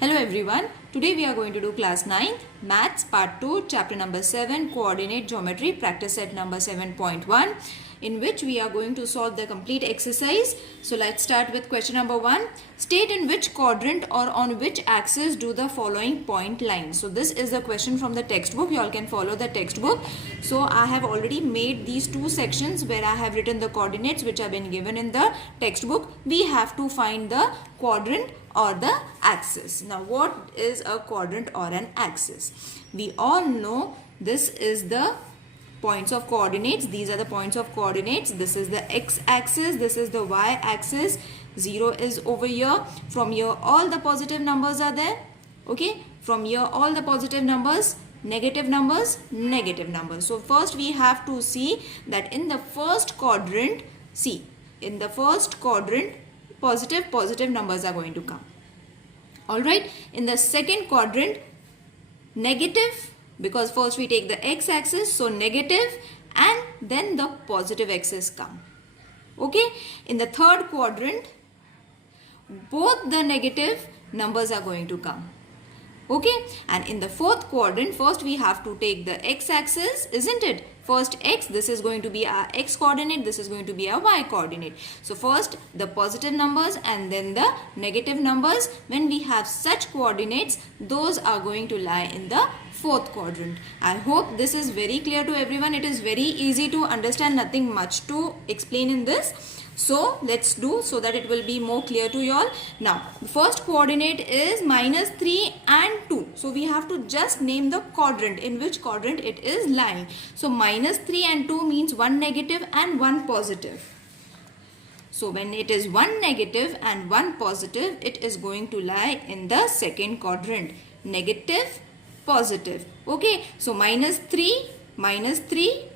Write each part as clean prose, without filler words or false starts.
Hello everyone, today we are going to do class 9th Maths part 2 chapter number 7 coordinate geometry practice set number 7.1 in which we are going to solve the complete exercise. So let's start with question number 1. State in which quadrant or on which axis do the following point lines. So this is the question from the textbook. You all can follow the textbook. So I have already made these two sections where I have written the coordinates which have been given in the textbook. We have to find the quadrant or the axis. Now what is a quadrant or an axis? We all know this is the points of coordinates. These are the points of coordinates. This is the x-axis, this is the y-axis. 0 is over here. From here all the positive numbers are there. Okay, from here all the positive numbers, negative numbers, negative numbers. So first we have to see that in the first quadrant, see, in the first quadrant positive numbers are going to come. Alright, in the second quadrant negative, because first we take the x-axis, so negative, and then the positive axis come. Okay, in the third quadrant both the negative numbers are going to come. Okay, and in the fourth quadrant first we have to take the x-axis, isn't it? First x, this is going to be our x coordinate, this is going to be our y coordinate. So first the positive numbers and then the negative numbers. When we have such coordinates, those are going to lie in the fourth quadrant. I hope this is very clear to everyone. It is very easy to understand, nothing much to explain in this. So let's do so that it will be more clear to you all. Now the first coordinate is -3 and 2. So we have to just name the quadrant, in which quadrant it is lying. So -3 and 2 means one negative and one positive. So when it is one negative and one positive, it is going to lie in the second quadrant. Negative, positive. Okay, so -3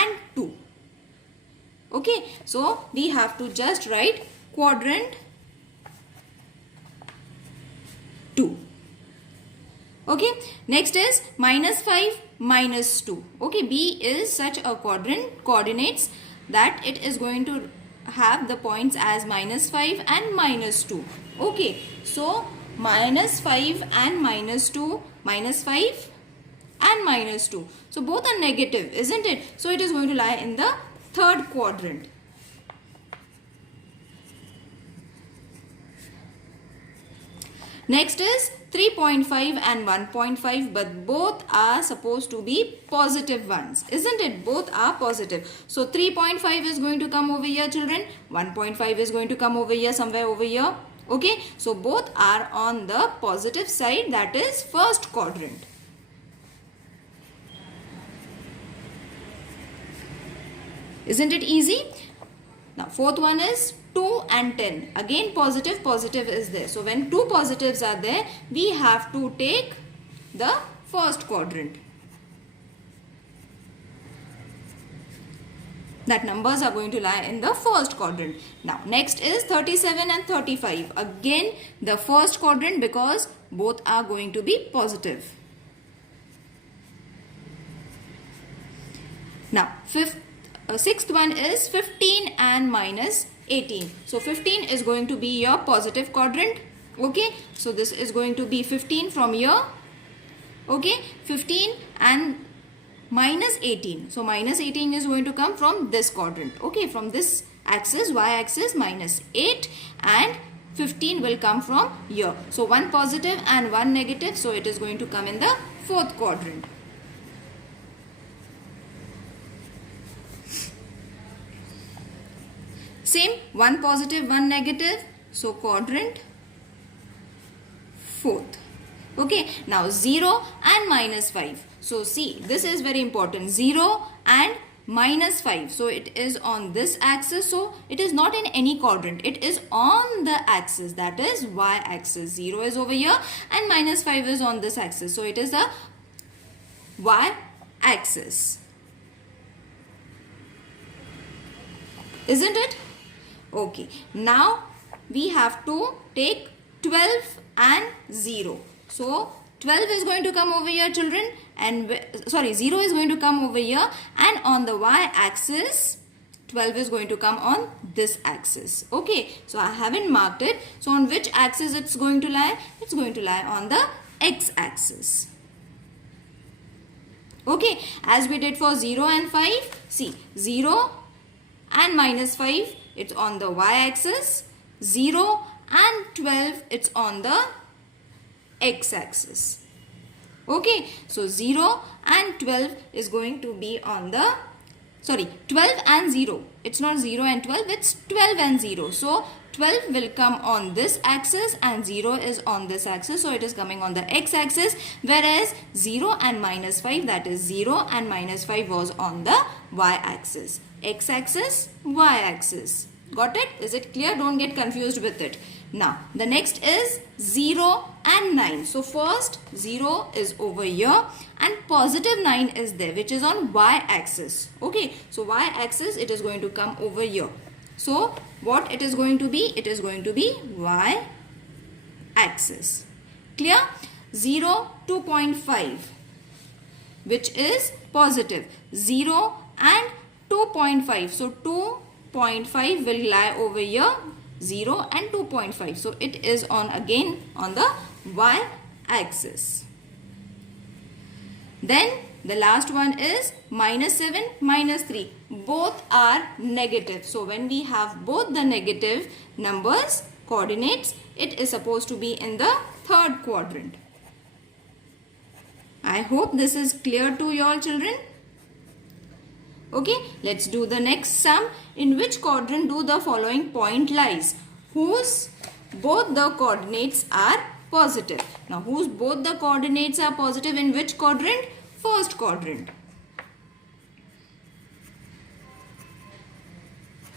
and 2. Okay, so we have to just write quadrant 2. Okay, next is -5, -2. Okay, B is such a quadrant coordinates that it is going to have the points as -5 and -2. Okay, so -5 and -2, -5 and -2. So both are negative, isn't it? So it is going to lie in the third quadrant. Next is 3.5 and 1.5, but both are supposed to be positive ones, isn't it? Both are positive. So 3.5 is going to come over here, children. 1.5 is going to come over here, somewhere over here. Okay, so both are on the positive side, that is first quadrant. Isn't it easy? Now fourth one is 2 and 10. Again positive is there. So when two positives are there, we have to take the first quadrant. That numbers are going to lie in the first quadrant. Now next is 37 and 35. Again the first quadrant, because both are going to be positive. Now sixth one is 15 and -18. So 15 is going to be your positive quadrant. Okay, so this is going to be 15 from here. Okay, 15 and -18. So -18 is going to come from this quadrant. Okay, from this axis, y-axis, -8, and 15 will come from here. So one positive and one negative. So it is going to come in the fourth quadrant. Same, one positive, one negative. So quadrant fourth. Okay, now 0 and -5. So see, this is very important. 0 and -5. So it is on this axis. So it is not in any quadrant. It is on the axis, that is y-axis. 0 is over here and -5 is on this axis. So it is the y-axis. Isn't it? Okay, now we have to take 12 and 0. So 12 is going to come over here, children, and 0 is going to come over here, and on the y-axis 12 is going to come on this axis. Okay, so I haven't marked it. So on which axis it's going to lie? It's going to lie on the x-axis. Okay, as we did for 0 and 5, see 0 and minus 5, it's on the y-axis. 0 and 12, it's on the x-axis. Okay, so 0 and 12 is going to be on the, 12 and 0. It's not 0 and 12, it's 12 and 0. So 12 will come on this axis and 0 is on this axis. So it is coming on the x-axis, whereas 0 and minus 5, that is 0 and minus 5 was on the y-axis. X-axis, y-axis. Got it? Is it clear? Don't get confused with it. Now, the next is 0 and 9. So, first 0 is over here and positive 9 is there, which is on y-axis. Okay, so y-axis, it is going to come over here. So, what it is going to be? It is going to be y-axis. Clear? 0, 2.5, which is positive. 0 and 2.5. So, 2.5 will lie over here. 0 and 2.5. So, it is on again on the y-axis. Then, the last one is minus 7, minus 3. Both are negative. So, when we have both the negative numbers, coordinates, it is supposed to be in the third quadrant. I hope this is clear to you all children. Okay, let's do the next sum. In which quadrant do the following point lies? Whose both the coordinates are positive. Now, whose both the coordinates are positive in which quadrant? First quadrant.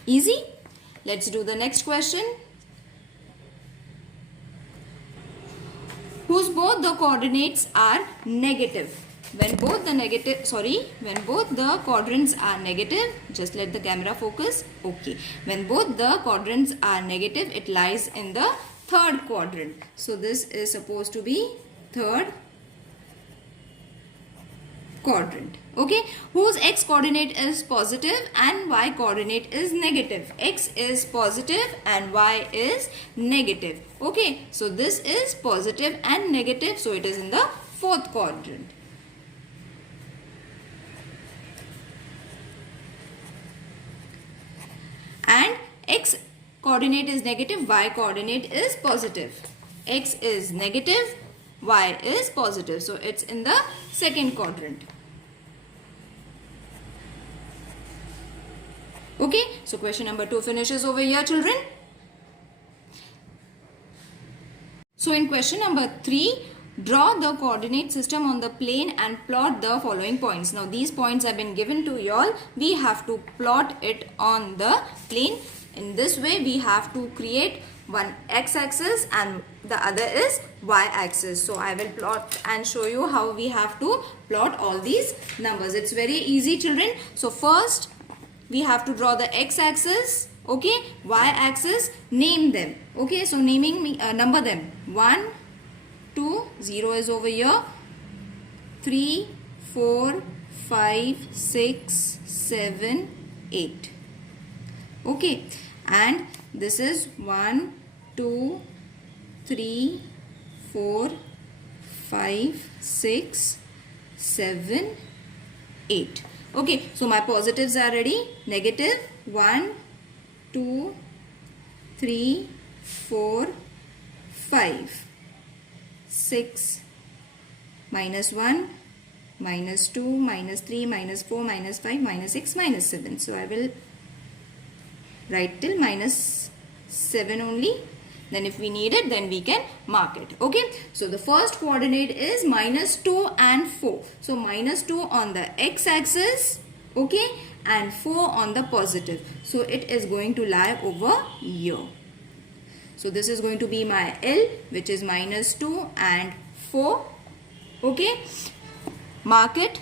Easy? Let's do the next question. Whose both the coordinates are negative. When both the quadrants are negative, just let the camera focus. Okay. When both the quadrants are negative, it lies in the third quadrant. So, this is supposed to be third quadrant. Okay. Whose x coordinate is positive and y coordinate is negative. X is positive and y is negative. Okay. So, this is positive and negative. So, it is in the fourth quadrant. And x coordinate is negative, y coordinate is positive. X is negative, y is positive. So, it's in the second quadrant. Okay, so question number 2 finishes over here children. So, in question number 3, draw the coordinate system on the plane and plot the following points. Now, these points have been given to you all. We have to plot it on the plane. In this way, we have to create one x-axis and the other is y-axis. So, I will plot and show you how we have to plot all these numbers. It's very easy children. So, first we have to draw the x-axis. Okay, y-axis, name them. Okay, so naming, number them. 1, 2, 0 is over here, 3, 4, 5, 6, 7, 8. Okay, and this is 1, 2, 3, 4, 5, 6, 7, 8. Okay, so my positives are ready. Negative 1, 2, 3, 4, 5. 6, minus 1, minus 2, minus 3, minus 4, minus 5, minus 6, minus 7. So, I will write till minus 7 only. Then if we need it, then we can mark it. Okay. So, the first coordinate is minus 2 and 4. So, minus 2 on the x-axis. Okay. And 4 on the positive. So, it is going to lie over here. So, this is going to be my L, which is minus 2 and 4. Okay. Mark it.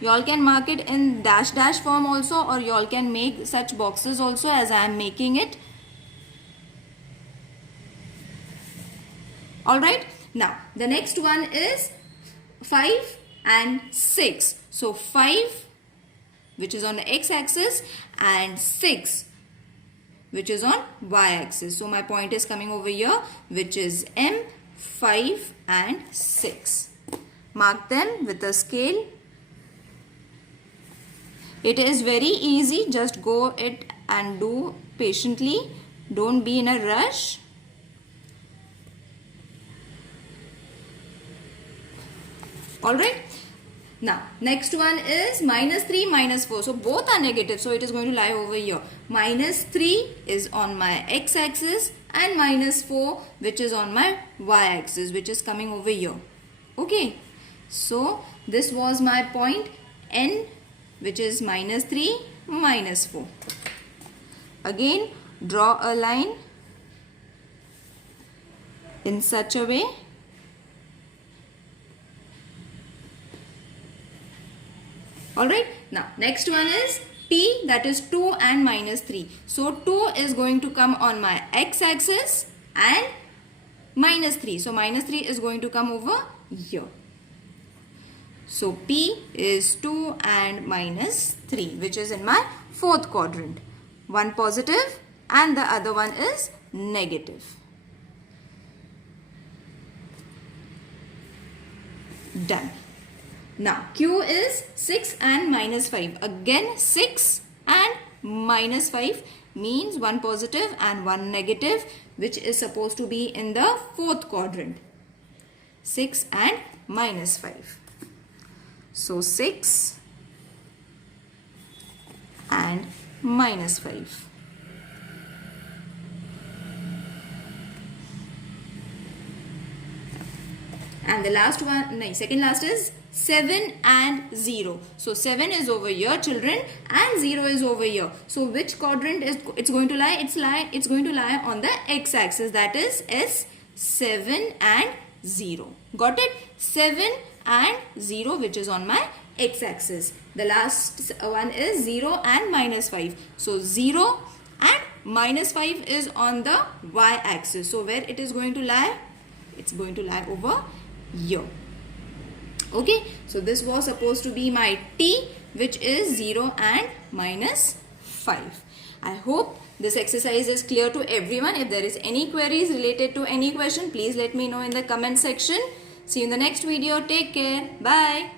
You all can mark it in dash dash form also, or you all can make such boxes also as I am making it. Alright. Now, the next one is 5 and 6. So, 5 which is on the x-axis, and 6 which is on y-axis. So my point is coming over here, which is M, 5 and 6. Mark them with a scale. It is very easy, just go it and do patiently. Don't be in a rush. Alright. Now, next one is minus 3, minus 4. So, both are negative. So, it is going to lie over here. Minus 3 is on my x-axis and minus 4 which is on my y-axis, which is coming over here. Okay. So, this was my point N, which is minus 3, minus 4. Again, draw a line in such a way. Alright, now next one is T, that is 2 and minus 3. So 2 is going to come on my x-axis and minus 3. So minus 3 is going to come over here. So P is 2 and minus 3, which is in my fourth quadrant. One positive and the other one is negative. Done. Now Q is 6 and minus 5. Again 6 and minus 5 means one positive and one negative, which is supposed to be in the fourth quadrant. 6 and minus 5. So 6 and minus 5. And the last one, no, second last is 7 and 0. So 7 is over here, children, and 0 is over here. So which quadrant is it's going to lie? It's going to lie on the x-axis, that is S7 and 0. Got it? 7 and 0, which is on my x-axis. The last one is 0 and minus 5. So 0 and minus 5 is on the y-axis. So where it is going to lie? It's going to lie over here. Okay, so this was supposed to be my T, which is 0 and minus 5. I hope this exercise is clear to everyone. If there is any queries related to any question, please let me know in the comment section. See you in the next video. Take care. Bye.